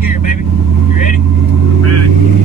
gear, baby. You ready? Ready.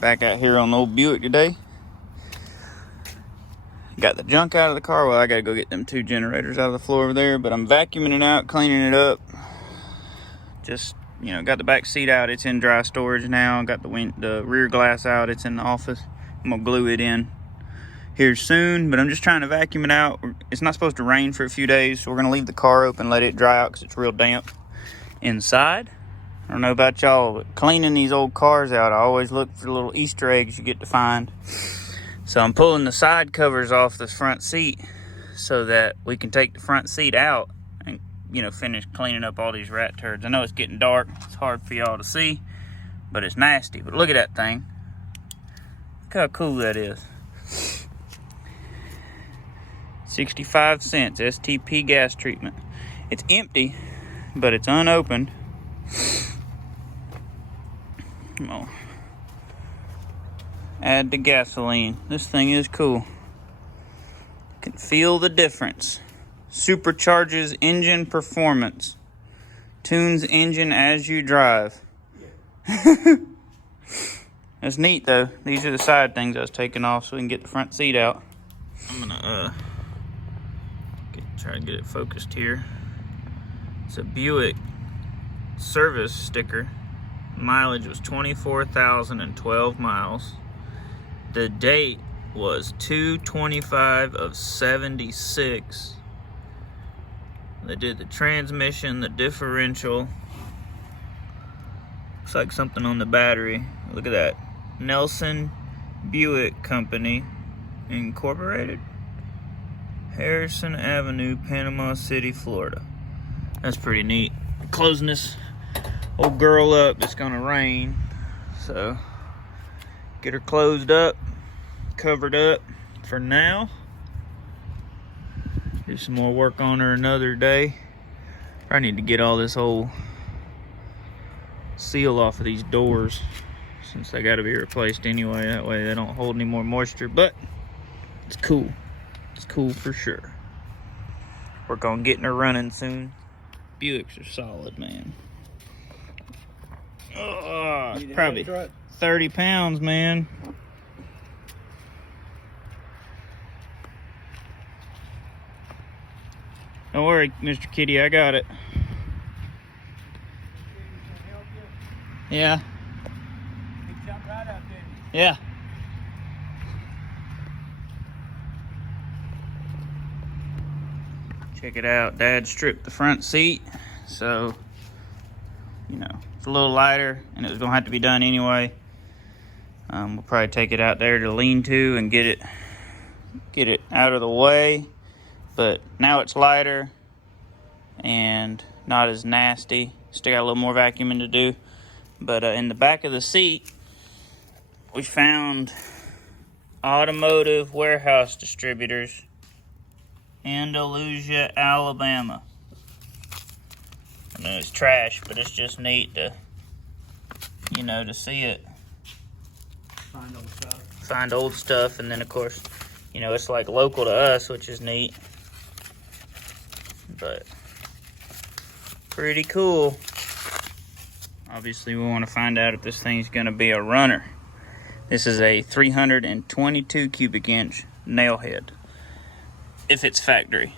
Back out here on the old Buick today. Got the junk out of the car. Well, I gotta go get them 2 generators out of the floor over there, but I'm vacuuming it out, cleaning it up. Just, got the back seat out. It's in dry storage now. Got the rear glass out. It's in the office. I'm gonna glue it in here soon, but I'm just trying to vacuum it out. It's not supposed to rain for a few days, so we're gonna leave the car open, let it dry out because it's real damp inside. I don't know about y'all, but cleaning these old cars out, I always look for little Easter eggs you get to find. So I'm pulling the side covers off the front seat so that we can take the front seat out and, finish cleaning up all these rat turds. I know it's getting dark. It's hard for y'all to see, but it's nasty. But look at that thing. Look how cool that is. 65 cents STP gas treatment. It's empty, but it's unopened. Come on. Add the gasoline. This thing is cool. Can feel the difference. Supercharges engine performance. Tunes engine as you drive. That's neat though. These are the side things I was taking off so we can get the front seat out. I'm gonna try to get it focused here. It's a Buick service sticker. Mileage was 24,012 miles. The date was 2/25 of 76. They did the transmission, the differential. Looks like something on the battery. Look at that. Nelson Buick Company Incorporated. Harrison Avenue, Panama City, Florida. That's pretty neat. Closing this old girl up. It's gonna rain, so get her closed up, covered up for now. Do some more work on her another day. I need to get all this whole seal off of these doors since they got to be replaced anyway. That way they don't hold any more moisture, but it's cool. It's cool for sure. Work on getting her running soon. Buicks are solid, man. Oh, it's probably 30 pounds, man. Don't worry, Mr. Kitty, I got it. Yeah. He jumped right up, didn't he? Yeah. Check it out. Dad stripped the front seat, so it's a little lighter, and it was gonna have to be done anyway. We'll probably take it out there to lean to and get it out of the way. But now it's lighter and not as nasty. Still got a little more vacuuming to do. But in the back of the seat, we found automotive warehouse distributors, Andalusia, Alabama. I know it's trash, but it's just neat to, to see it. Find old stuff, and then of course, it's like local to us, which is neat. But pretty cool. Obviously, we want to find out if this thing's going to be a runner. This is a 322 cubic inch Nailhead. If it's factory,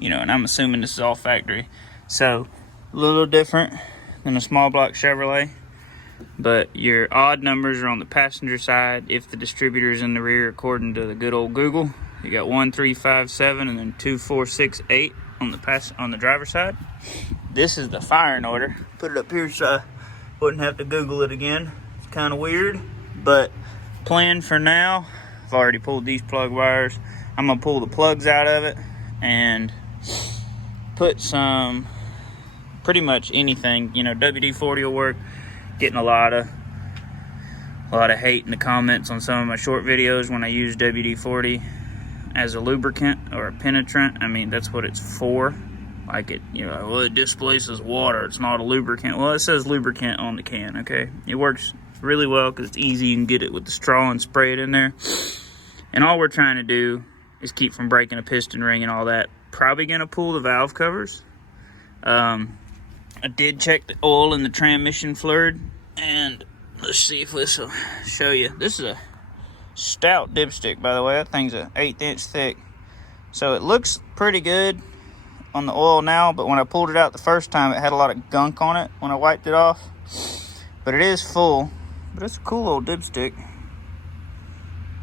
and I'm assuming this is all factory. So, a little different than a small block Chevrolet. But your odd numbers are on the passenger side if the distributor is in the rear, according to the good old Google. You got 1, 3, 5, 7, and then 2, 4, 6, 8 on the driver's side. This is the firing order. Put it up here so I wouldn't have to Google it again. It's kind of weird, but plan for now, I've already pulled these plug wires. I'm gonna pull the plugs out of it and put some, pretty much anything, you know, WD-40 will work. Getting a lot of hate in the comments on some of my short videos when I use WD-40 as a lubricant or a penetrant. I mean, that's what it's for. Like it, you know, well, it displaces water. It's not a lubricant. Well, it says lubricant on the can, okay? It works really well because it's easy. You can get it with the straw and spray it in there. And all we're trying to do is keep from breaking a piston ring and all that. Probably gonna pull the valve covers. I did check the oil in the transmission fluid, and let's see if this will show you. This is a stout dipstick, by the way. That thing's an 1/8 inch thick. So it looks pretty good on the oil now, but when I pulled it out the first time, it had a lot of gunk on it when I wiped it off. But it is full. But it's a cool old dipstick.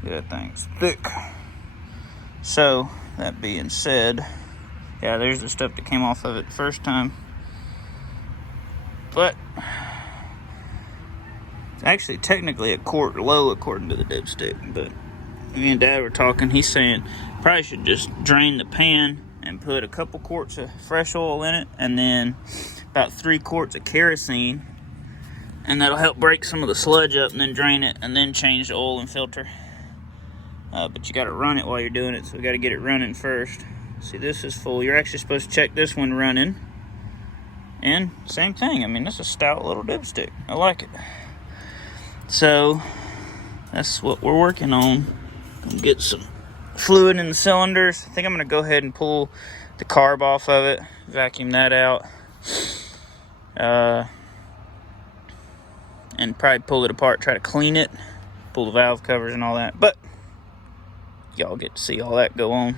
Yeah, that thing's thick. So, that being said, yeah, there's the stuff that came off of it the first time. But it's actually technically a quart low according to the dipstick. But me and Dad were talking. He's saying probably should just drain the pan and put a couple quarts of fresh oil in it, and then about 3 quarts of kerosene, and that'll help break some of the sludge up, and then drain it, and then change the oil and filter. But you got to run it while you're doing it, so we got to get it running first. See, this is full. You're actually supposed to check this one running, and same thing. I mean, that's a stout little dipstick. I like it. So that's what we're working on. Gonna get some fluid in the cylinders. I think I'm gonna go ahead and pull the carb off of it, vacuum that out, and probably pull it apart, try to clean it, pull the valve covers and all that. But y'all get to see all that go on.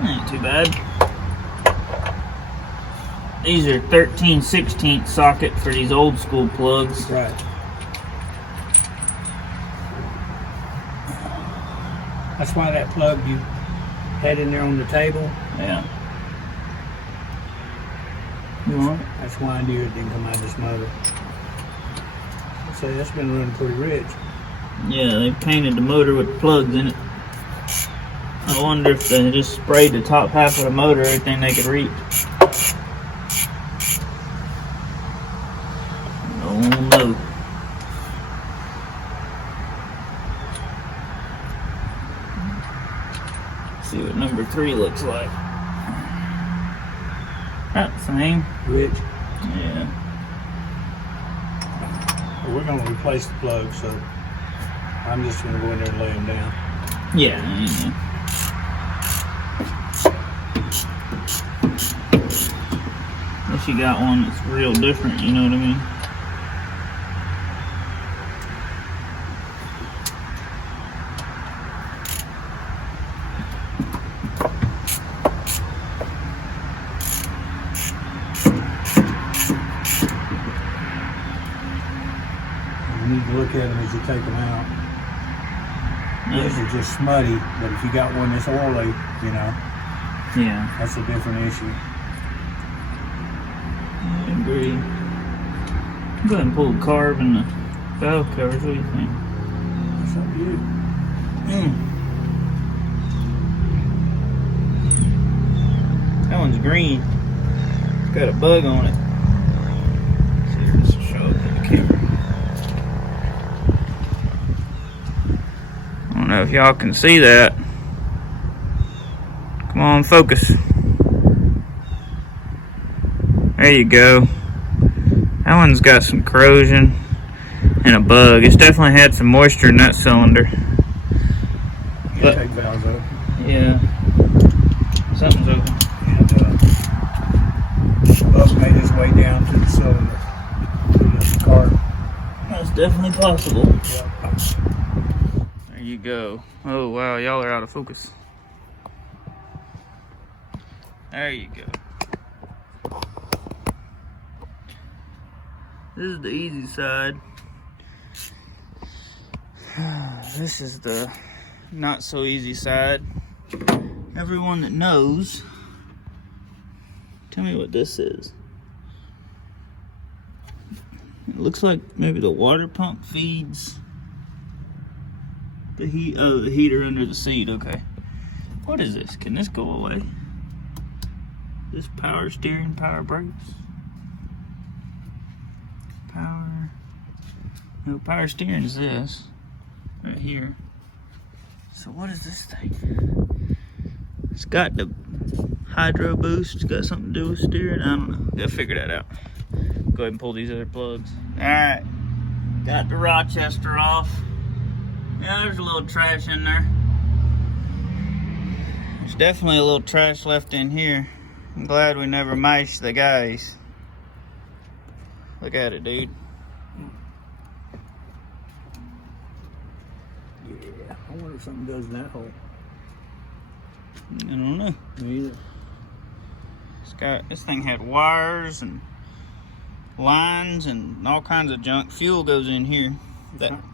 Ain't too bad. These are 13/16 socket for these old school plugs. Right. That's why that plug you had in there on the table. Yeah. You want it? That's why I knew it didn't come out of this motor. So that's been running pretty rich. Yeah, they painted the motor with plugs in it. I wonder if they just sprayed the top half of the motor, everything they could reach. Oh no. See what number 3 looks like. About the same. Rich. Yeah. Well, we're going to replace the plug, so I'm just going to go in there and lay them down. Yeah. Unless you got one that's real different, you know what I mean? You need to look at them as you take them out. This is just smutty, but if you got one that's oily, you know, Yeah. that's a different issue. I agree. Go ahead and pull the carb and the valve covers. What do you think? It's up to you. That one's green. It's got a bug on it. Let's see if this will show up in the camera. I don't know if y'all can see that. Come on, focus. There you go. That one's got some corrosion and a bug. It's definitely had some moisture in that cylinder. But, Take valves open. yeah. Something's open. And bug made his way down to the cylinder. To the car. That's definitely possible. Yep. There you go. Oh wow, y'all are out of focus. There you go. This is the easy side. This is the not so easy side. Everyone that knows, tell me what this is. It looks like maybe the water pump feeds the heat. Oh, the heater under the seat. Okay. What is this? Can this go away? This power steering, power brakes, power. No, power steering is this right here. So what is this thing? It's got the hydro boost. It's got something to do with steering. I don't know. Gotta figure that out. Go ahead and pull these other plugs. All right, got the Rochester off. Yeah, there's a little trash in there. There's definitely a little trash left in here. I'm glad we never mashed the guys. Look at it, dude. Yeah, I wonder if something goes in that hole. I don't know. Me either. This thing had wires and lines and all kinds of junk. Fuel goes in here.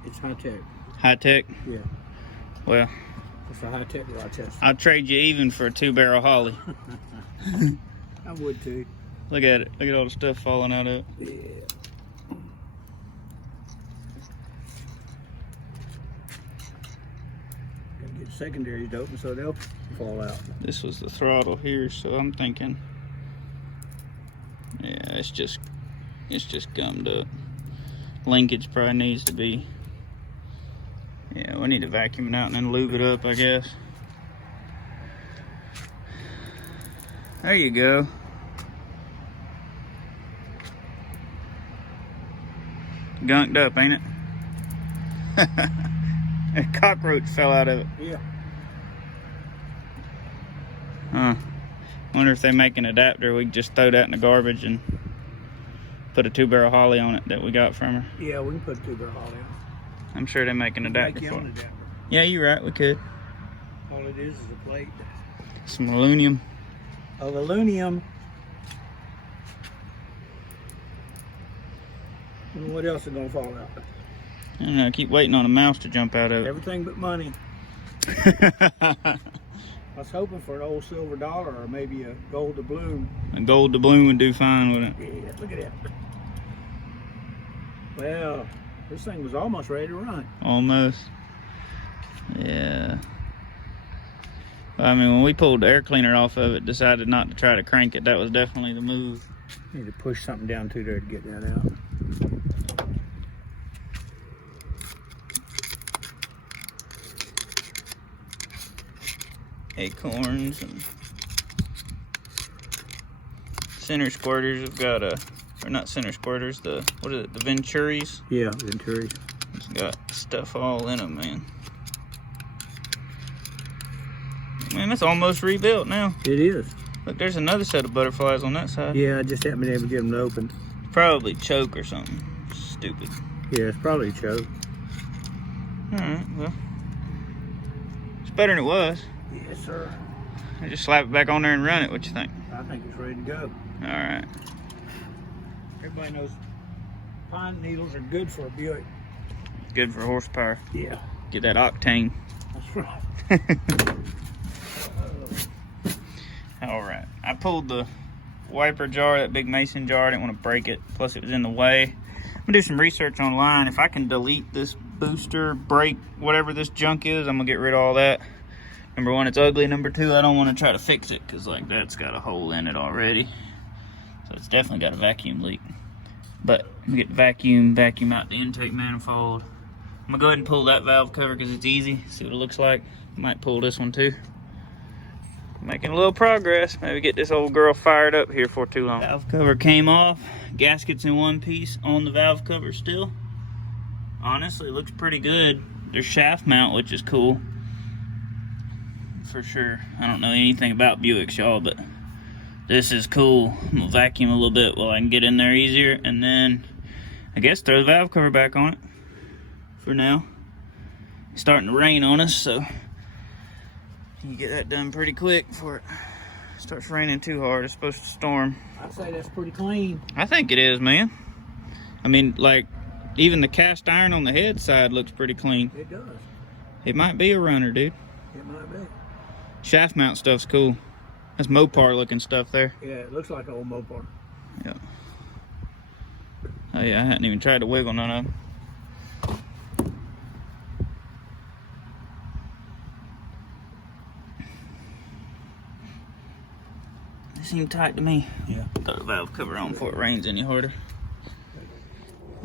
It's high tech. High tech? Yeah. Well, It's a high tech Rochester. I'll trade you even for a 2-barrel Holly. I would too. Look at it. Look at all the stuff falling out of it. Yeah. Gotta get secondaries to open so they'll fall out. This was the throttle here, so I'm thinking, yeah, it's just gummed up. Linkage probably needs to be. Yeah, we need to vacuum it out and then lube it up, I guess. There you go. Gunked up, ain't it? A cockroach fell out of it. Yeah. Huh. Wonder if they make an adapter, we can just throw that in the garbage and put a 2-barrel Holly on it that we got from her. Yeah, we can put 2-barrel Holly on. I'm sure they make an adapter Make for an it. adapter. Yeah, you're right, we could. All it is a plate Some aluminum. of aluminum. And what else is gonna fall out? I don't know, I keep waiting on a mouse to jump out of it. Everything but money. I was hoping for an old silver dollar or maybe a gold doubloon. A gold doubloon would do fine with it. Yeah, look at that. Well, this thing was almost ready to run. Almost. Yeah. I mean, when we pulled the air cleaner off of it, decided not to try to crank it, that was definitely the move. Need to push something down through there to get that out. Acorns and center squirters have got or not center squirters, what is it, the Venturis? Yeah, Venturi. It's got stuff all in them, man. Man, that's almost rebuilt now. It is. Look, there's another set of butterflies on that side. Yeah, I just haven't been able to get them to open. Probably choke or something. Stupid. Yeah, it's probably choke. Alright, well. It's better than it was. Yes, sir. I just slap it back on there and run it. What you think? I think it's ready to go. Alright. Everybody knows pine needles are good for a Buick. Good for horsepower. Yeah. Get that octane. That's right. Alright. I pulled the wiper jar, that big mason jar. I didn't want to break it. Plus it was in the way. I'm going to do some research online. If I can delete this booster, brake, whatever this junk is, I'm going to get rid of all that. Number one, it's ugly. Number two, I don't want to try to fix it because like that's got a hole in it already. So it's definitely got a vacuum leak. But I'm going to get the vacuum out the intake manifold. I'm going to go ahead and pull that valve cover because it's easy. See what it looks like. Might pull this one too. Making a little progress. Maybe get this old girl fired up here for too long. Valve cover came off. Gasket's in one piece on the valve cover still. Honestly, it looks pretty good. There's shaft mount, which is cool. For sure. I don't know anything about Buicks, y'all, but this is cool. I'm gonna vacuum a little bit while I can get in there easier, and then I guess throw the valve cover back on it for now. It's starting to rain on us, so you get that done pretty quick before it starts raining too hard. It's supposed to storm. I'd say that's pretty clean. I think it is, man. I mean, like, even the cast iron on the head side looks pretty clean. It does. It might be a runner, dude. It might be. Shaft mount stuff's cool. That's Mopar looking stuff there. Yeah, it looks like an old Mopar. Yeah. Oh yeah, I hadn't even tried to wiggle none of them. They seem tight to me. Yeah. Throw the valve cover on before it rains any harder.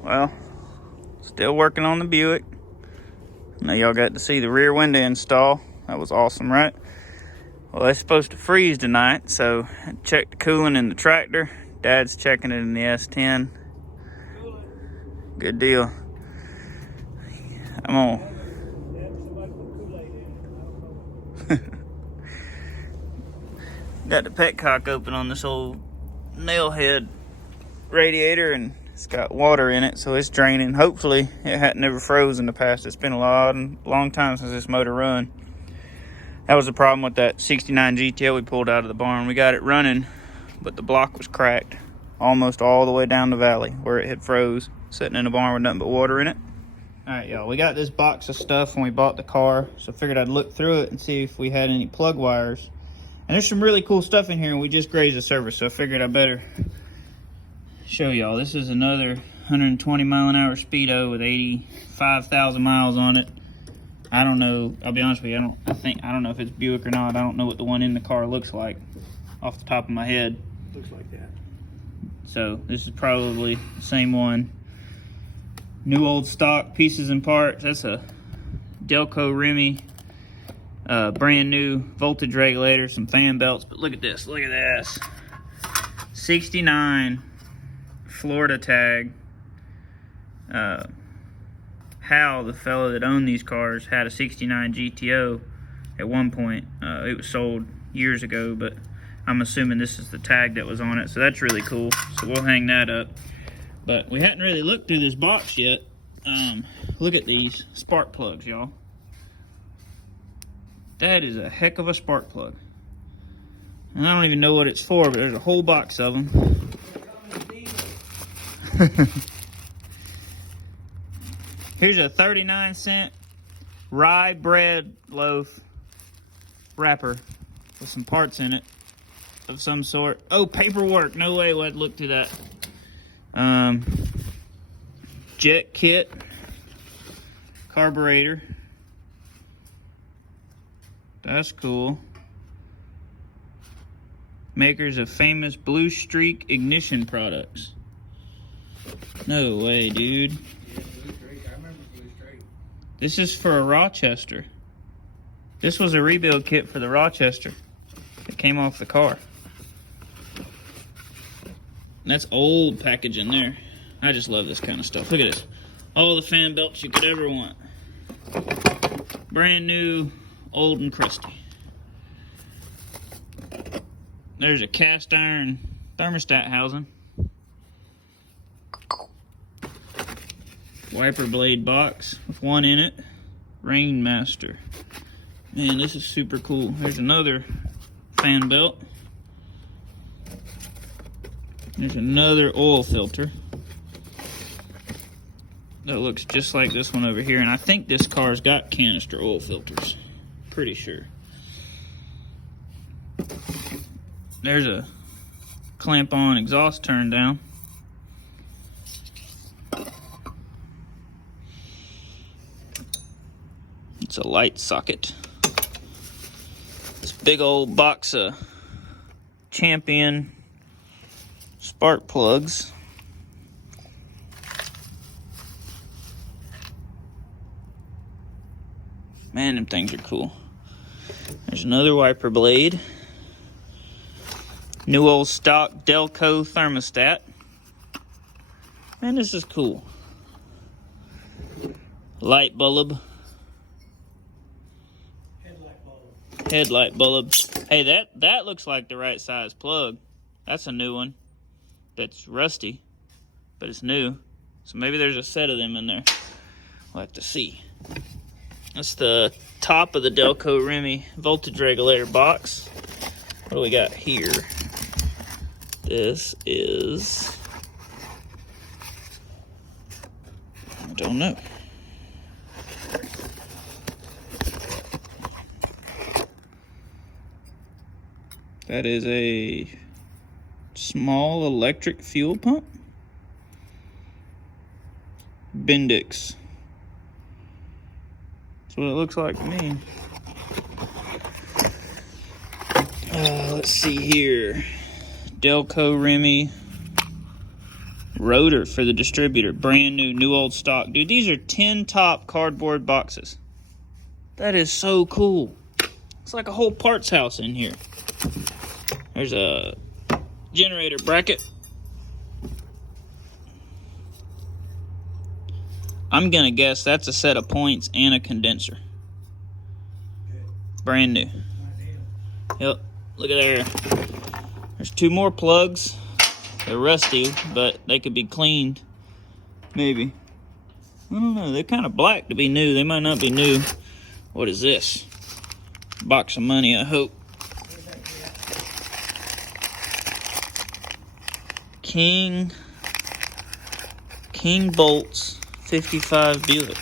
Well, still working on the Buick. Now y'all got to see the rear window install. That was awesome, right? Well, it's supposed to freeze tonight, so I checked the cooling in the tractor. Dad's checking it in the S10. Good deal. I'm on. Got the petcock open on this old Nailhead radiator, and it's got water in it, so it's draining. Hopefully, it hadn't never froze in the past. It's been a long time since this motor run. That was the problem with that 69 GTO we pulled out of the barn. We got it running, but the block was cracked almost all the way down the valley where it had froze, sitting in a barn with nothing but water in it. All right, y'all, we got this box of stuff when we bought the car, so I figured I'd look through it and see if we had any plug wires. And there's some really cool stuff in here, and we just grazed the surface, so I figured I better show y'all. This is another 120 mile an hour Speedo with 85,000 miles on it. I don't know, I'll be honest with you, I don't know if it's Buick or not. I don't know what the one in the car looks like off the top of my head. Looks like that. So this is probably the same one. New old stock pieces and parts. That's a Delco Remy, brand new voltage regulator, some fan belts. But look at this, look at this. 69 Florida tag. Hal, the fella that owned these cars, had a 69 GTO at one point. It was sold years ago, but I'm assuming this is the tag that was on it, so that's really cool. So we'll hang that up. But we hadn't really looked through this box yet. Look at these spark plugs, y'all. That is a heck of a spark plug. And I don't even know what it's for, but there's a whole box of them. Here's a 39-cent rye bread loaf wrapper with some parts in it of some sort. Oh, paperwork. No way I'd look through that. Jet kit. Carburetor. That's cool. Makers of famous Blue Streak ignition products. No way, dude. This is for a Rochester. This was a rebuild kit for the Rochester. It came off the car. And that's old packaging there. I just love this kind of stuff. Look at this. All the fan belts you could ever want. Brand new, old and crusty. There's a cast iron thermostat housing. Wiper blade box with one in it. Rainmaster. Man, this is super cool. There's another fan belt. There's another oil filter. That looks just like this one over here. And I think this car's got canister oil filters. Pretty sure. There's a clamp on exhaust turn down. It's a light socket. This big old box of Champion spark plugs. Man, them things are cool. There's another wiper blade. New old stock Delco thermostat. Man, this is cool. Light bulb. Headlight bulb. Hey, that looks like the right size plug. That's a new one. That's rusty, but it's new. So maybe there's a set of them in there. We'll have to see. That's the top of the Delco Remy voltage regulator box. What do we got here? This is Don't know. That is a small electric fuel pump. Bendix. That's what it looks like to me. Let's see here. Delco Remy rotor for the distributor. Brand new old stock. Dude, these are 10 top cardboard boxes. That is so cool. It's like a whole parts house in here. There's a generator bracket. I'm gonna guess that's a set of points and a condenser. Brand new. Yep, look at there. There's 2 more plugs. They're rusty, but they could be cleaned. Maybe. I don't know. They're kind of black to be new. They might not be new. What is this? Box of money, I hope. King bolts 55 Buick.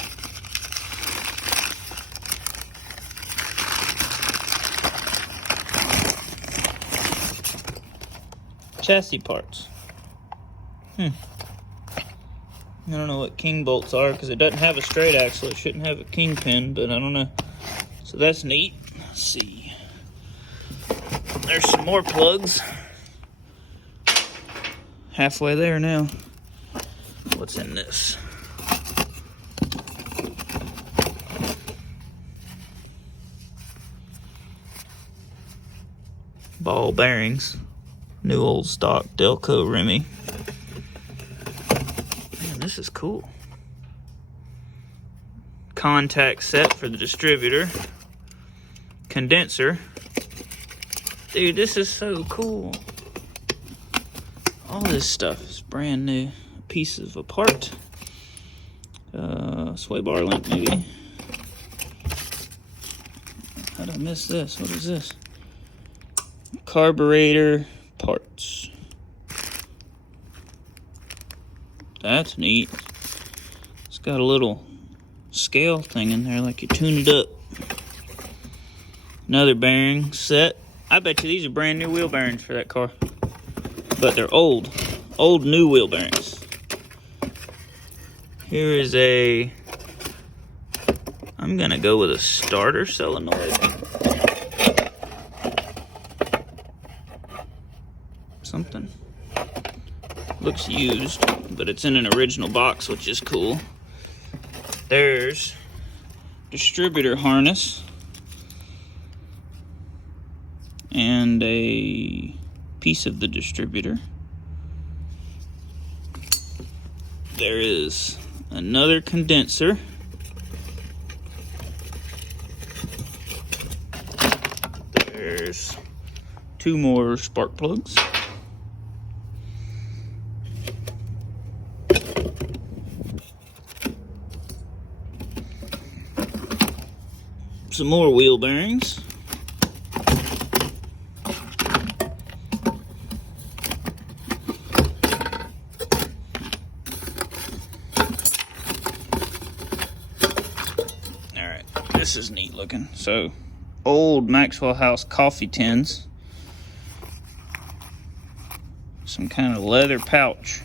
Chassis parts. I don't know what King bolts are because it doesn't have a straight axle. It shouldn't have a kingpin, but I don't know. So that's neat. Let's see. There's some more plugs. Halfway there now. What's in this? Ball bearings. New old stock Delco Remy. Man, this is cool. Contact set for the distributor. Condenser. Dude, this is so cool. All this stuff is brand new. Pieces apart. Sway bar link maybe. How did I miss this? What is this? Carburetor parts. That's neat. It's got a little scale thing in there like you tune it up. Another bearing set. I bet you these are brand new wheel bearings for that car. But they're old new wheel bearings. Here is a, I'm gonna go with a starter solenoid. Something. Looks used, but it's in an original box, which is cool. There's distributor harness and a piece of the distributor. There is another condenser. There's 2 more spark plugs. Some more wheel bearings. Alright, this is neat looking. So, old Maxwell House coffee tins. Some kind of leather pouch.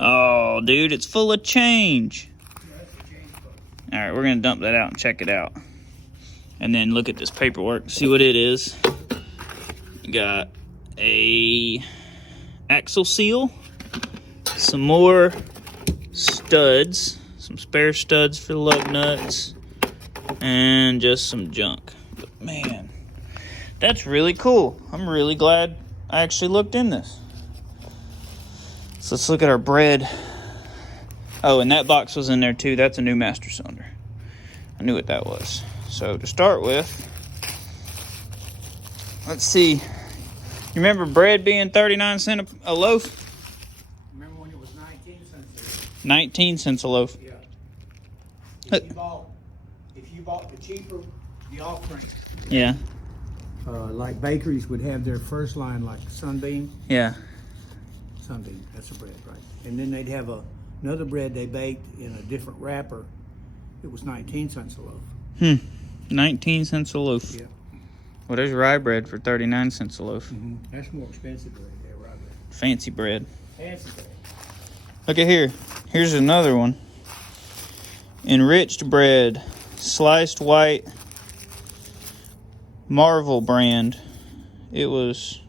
Oh, dude, it's full of change. All right, we're gonna dump that out and check it out. And then look at this paperwork, see what it is. You got a axle seal, some more studs, some spare studs for the lug nuts, and just some junk. But man, that's really cool. I'm really glad I actually looked in this. So let's look at our bread. Oh, and that box was in there too. That's a new master cylinder. I knew what that was. So to start with, let's see. You remember bread being 39 cents a loaf? Remember when it was 19 cents? 19 cents a loaf. Yeah. If you bought the cheaper, the offering. Yeah. Like bakeries would have their first line like Sunbeam. Yeah. Sunbeam. That's a bread, right? And then they'd have another bread they baked in a different wrapper. It was 19 cents a loaf. 19 cents a loaf. Yeah. Well, there's rye bread for 39 cents a loaf. That's more expensive bread. Yeah, rye bread. Fancy bread. Fancy bread. Look at here. Here's another one. Enriched bread. Sliced white. Marvel brand. It was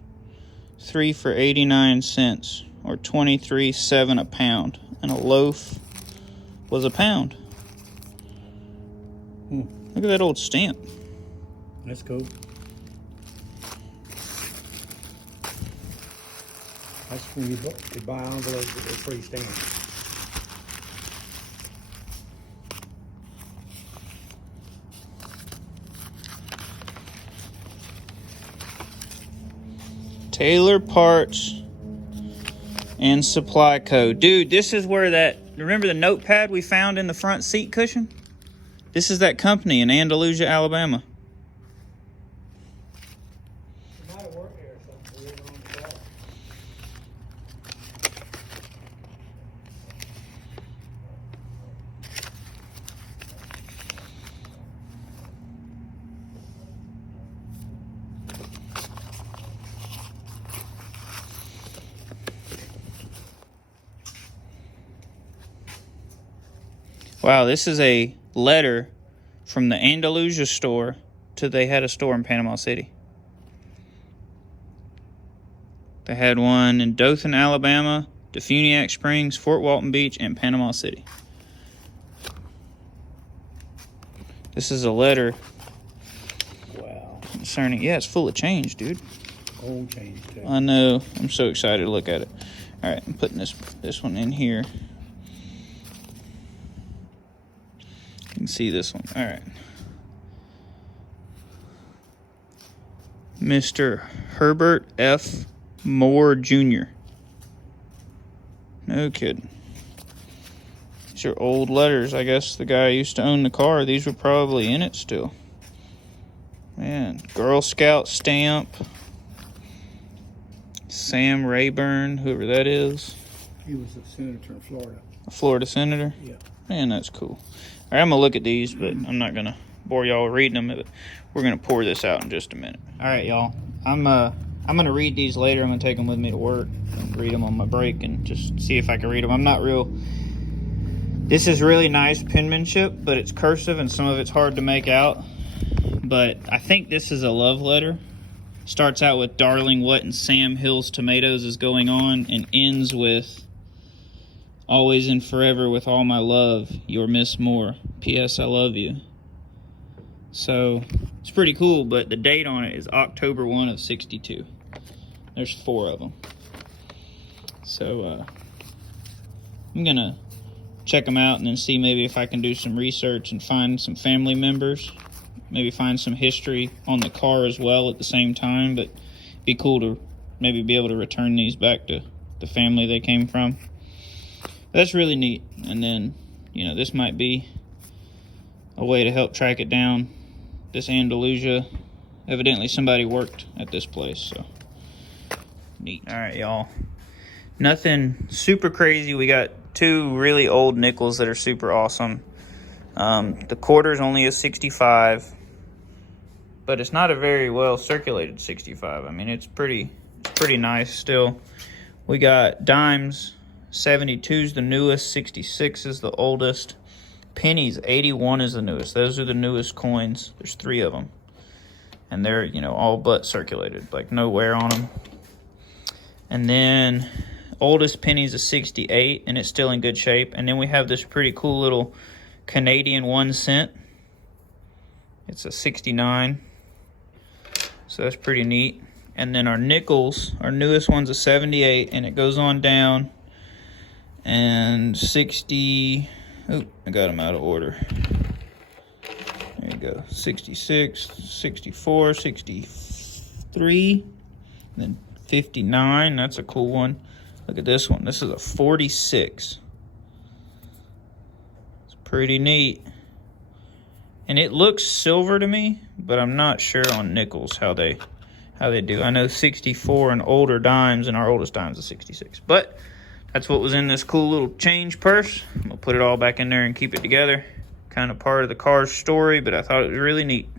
3 for 89 cents. Or 23.7 a pound. And a loaf was a pound. Look at that old stamp. That's cool. That's when you buy envelopes with their free stamp. Taylor Parts and Supply Co. Dude, this is where that... Remember the notepad we found in the front seat cushion? This is that company in Andalusia, Alabama. You might have worked there or something. We were on the job. Wow, this is a letter from the Andalusia store to they had a store in Panama City. They had one in Dothan, Alabama, Defuniak Springs, Fort Walton Beach, and Panama City. This is a letter. Wow. Concerning, yeah, it's full of change, dude. Old change, too. I know. I'm so excited to look at it. All right, I'm putting this one in here. You can see this one. All right. Mr. Herbert F. Moore Jr. No kidding. These are old letters. I guess the guy used to own the car. These were probably in it still. Man, Girl Scout stamp. Sam Rayburn, whoever that is. He was a senator in Florida. A Florida senator? Yeah. Man, that's cool. All right, I'm going to look at these, but I'm not going to bore y'all with reading them. We're going to pour this out in just a minute. All right, y'all. I'm going to read these later. I'm going to take them with me to work and read them on my break and just see if I can read them. I'm not real... This is really nice penmanship, but it's cursive and some of it's hard to make out. But I think this is a love letter. Starts out with, "Darling, what in Sam Hill's tomatoes is going on?" and ends with, "Always and forever with all my love, your Miss Moore. P.S. I love you." So it's pretty cool, but the date on it is October 1 of 62. There's 4 of them. So I'm going to check them out and then see maybe if I can do some research and find some family members. Maybe find some history on the car as well at the same time. But it'd be cool to maybe be able to return these back to the family they came from. That's really neat. And then, you know, this might be a way to help track it down. This Andalusia, evidently somebody worked at this place, so neat. All right, y'all. Nothing super crazy. We got 2 really old nickels that are super awesome. The quarter's only a 65, but it's not a very well circulated 65. I mean, it's pretty nice still. We got dimes. 72's the newest, 66 is the oldest. Pennies, 81 is the newest. Those are the newest coins. There's 3 of them. And they're, you know, all but circulated, like no wear on them. And then oldest penny's a 68, and it's still in good shape. And then we have this pretty cool little Canadian 1 cent. It's a 69. So that's pretty neat. And then our nickels, our newest one's a 78, and it goes on down. And 60, oh, I got them out of order. There you go, 66, 64, 63, and then 59, that's a cool one. Look at this one, this is a 46. It's pretty neat. And it looks silver to me, but I'm not sure on nickels how how they do. I know 64 and older dimes, and our oldest dime's a 66. But that's what was in this cool little change purse. We'll put it all back in there and keep it together. Kind of part of the car's story, but I thought it was really neat.